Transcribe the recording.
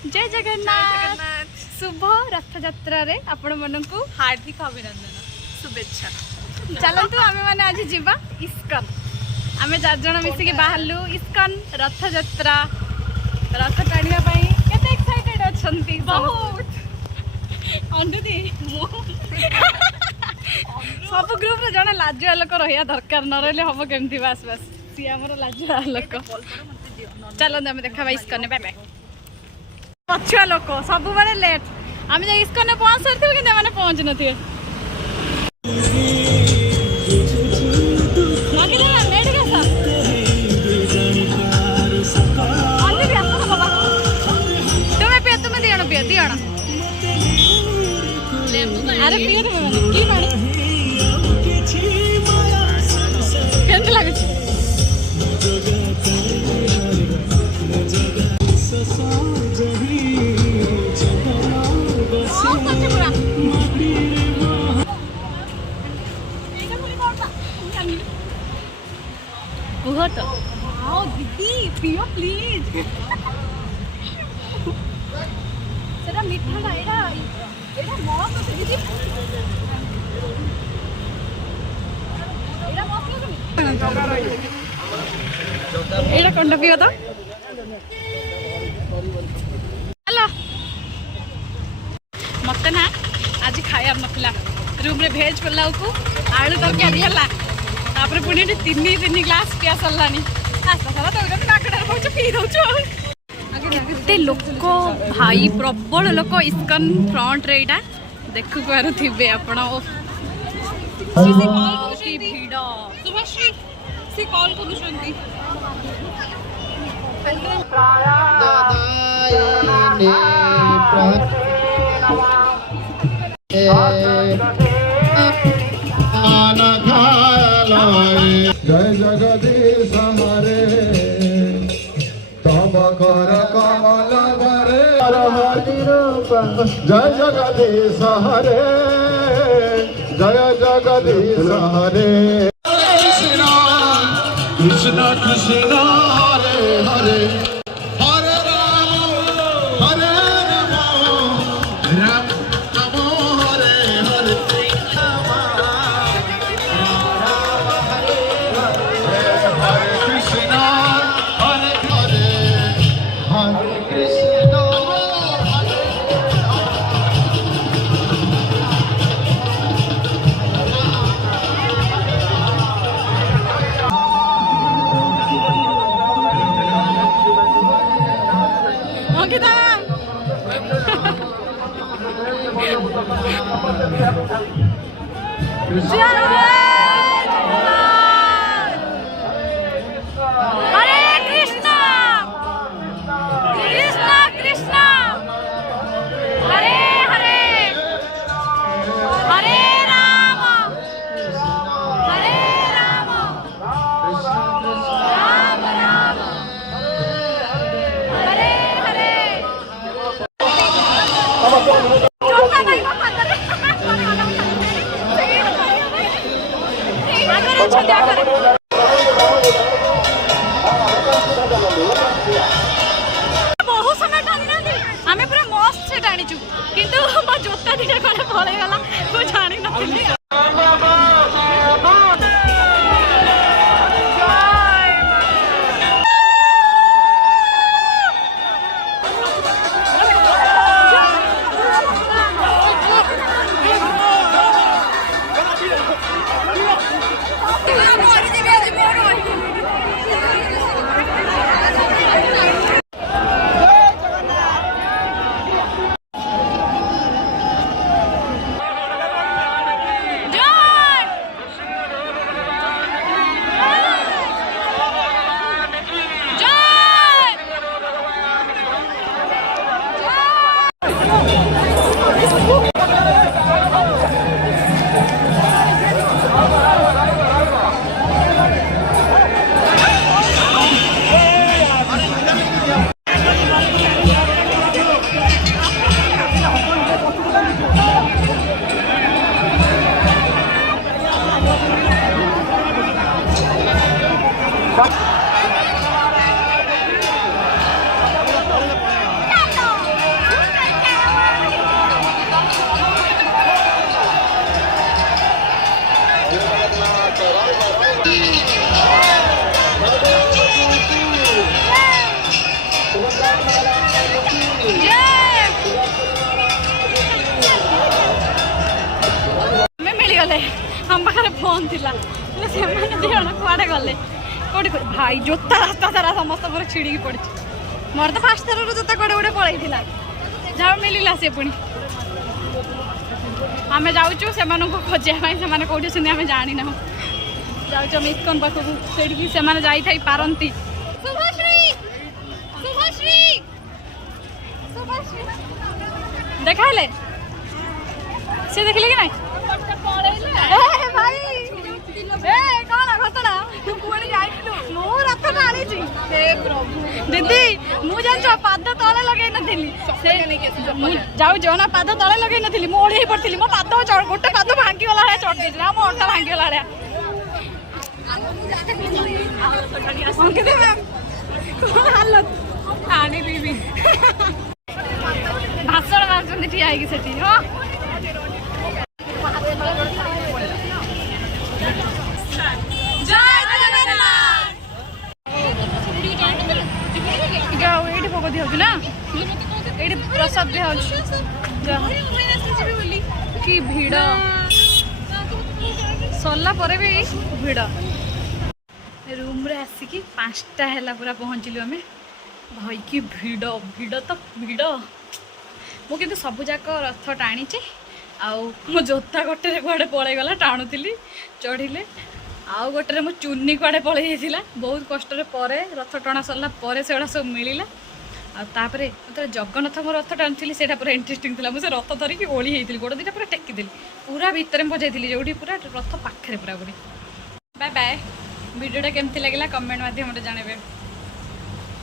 जय जगन्नाथ शुभ रथ यात्रा रे आपण मनकु हार्दिक अभिनंदन शुभेच्छा। चलतु आमे माने आज जीवा इस्कन आमे 4 जण मिसी के बाहरलु इस्कन रथ यात्रा रथ टाणिया पई केते एक्साइटेड अछंती बहुत अनुदी सब ग्रुप रे जण लाजुआ लोक रहिया दरकार न रहले हबो केमथि बस बस सी हमर लाजुआ लोक चलो आमे देखा इस्कन बाय बाय पछुआ लोक सब बड़े लेट आमे जे इस्कन पहुंच सरथिबे कि माने पहुंच नथिबे अरे पियो तुम मैंने की पानी केंद्र लगे कुह तो आओ दीदी पियो प्लीज सेटा मीठा ना एडा एडा मस्त दीदी एडा मस्त एडा कंड पियो तो हेलो मत ना आज खाया नथला रूम रे भेज पुलाव को आलू तरकारी हला तापर पुणी 3 ग्लास पिया सरलानी आस्ता सारा तो नाकडार पहुंच पी दउछु केते लोक भाई प्रबल लोक इस्कन फ्रंट रे इटा देखु पारुथिबे आपण ओ सी कॉल की भीड़ सुभाश्री सी कॉल करूछंती जय जगदीश हमारे तब कर कमल भरे जय जगदीश हरे जय जगदीश हरे कृष्ण कृष्ण कृष्ण हरे हरे हरे राम राम राम हरे हरे हरे कृष्ण हरे हरे हरे कृष्ण हरे कृष्णा कृष्णा कृष्णा हरे हरे हरे राम राम राम हरे हरे बहुत समय टाणी आमे पूरा मस्त से टाणीचु किंतु मो जोता दिटा कोले पळे गला को जानि नथिली ଥିଲା ସେମାନେ ଦି ଜଣ କୁଆଡ଼େ ଗଲେ କୋଉଠି ଭାଇ ଜୋତା ରାସ୍ତା ସାରା ସମସ୍ତଙ୍କର ଛିଡ଼ିକି ପଡ଼ିଛି ମୋର ତ ଫାଷ୍ଟ ଥରରୁ ଜୋତା କୁଆଡ଼େ ଗୋଟେ ପଳେଇଥିଲା ଯାହା ମିଳିଲା ସେ ପୁଣି ଆମେ ଯାଉଛୁ ସେମାନଙ୍କୁ ଖୋଜିବା ପାଇଁ ସେମାନେ କୋଉଠି ଅଛନ୍ତି ଆମେ ଜାଣିନାହୁଁ ଯାଉଛୁ ଆମେ ଇସ୍କନ ପାଖକୁ ସେଇଠିକି ସେମାନେ ଯାଇଥାଇ ପାରନ୍ତି ଦେଖା ହେଲେ ସେ ଦେଖିଲେ କି ନାଇଁ ଭାଇ କଣ ଘଟଣା ମୁଁ ରଥ ଟାଣିଛି ଦିଦି ମୁଁ ଜାଣିଛ ପାଦ ତଳେ ଲଗେଇ ନଥିଲି ମୁଁ ଯାଉଛି ନା ପାଦ ତଳେ ଲଗେଇ ନଥିଲି ମୁଁ ଓଳି ହେଇ ପଡ଼ିଥିଲି ମୋ ପାଦ ଗୋଟେ ପାଦ ଭାଙ୍ଗିଗଲା ଭଳିଆ ଚଟକେଇଛି ନା ମୋ ଅଣ୍ଟା ଭାଙ୍ଗିଗଲା ଭଳିଆ ଭାଷଣ ମାରୁଛନ୍ତି ଠିଆ ହେଇକି ସେଠି ହଁ ଏଇଠି ଭୋଗ ଦିଆହଉଛି ନା ଏଇଠି ପ୍ରସାଦ ଦିଆହଉଛି କି ଭିଡ଼ ସରିଲା ପରେ ବି ଭିଡ଼ ରୁମ୍ରେ ଆସିକି 5ଟା ହେଲା ପୁରା ପହଞ୍ଚିଲୁ ଆମେ ଭାଇ କି ଭିଡ଼ ଭିଡ଼ ତ ଭିଡ଼ ମୁଁ କିନ୍ତୁ ସବୁ ଯାକ ରଥ ଟାଣିଛି ଆଉ ମୋ ଜୋତା ଗୋଟେରେ କୁଆଡ଼େ ପଳେଇଗଲା ଟାଣୁଥିଲି ଚଢ଼ିଲେ ଆଉ ଗୋଟେରେ ମୋ ଚୁନି କୁଆଡ଼େ ପଳେଇ ଯାଇଥିଲା ବହୁତ କଷ୍ଟରେ ପରେ ରଥ ଟଣା ସରିଲା ପରେ ସେଗୁଡ଼ା ସବୁ ମିଳିଲା ଆଉ ତାପରେ ଯେତେବେଳେ ଜଗନ୍ନାଥଙ୍କ ରଥ ଟାଣୁଥିଲି ସେଇଟା ପୁରା ଇଣ୍ଟରେଷ୍ଟିଂ ଥିଲା ମୁଁ ସେ ରଥ ଧରିକି ଓଳି ହେଇଥିଲି ଗୋଡ଼ ଦୁଇଟା ପୁରା ଟେକିଦେଲି ପୁରା ଭିତରେ ମୁଁ ବଜାଇଥିଲି ଯେଉଁଠି ପୁରା ରଥ ପାଖରେ ପୁରା ପୁରି ବାଏ ବାଏ ଭିଡ଼ିଓଟା କେମିତି ଲାଗିଲା କମେଣ୍ଟ ମାଧ୍ୟମରେ ଜାଣିବେ।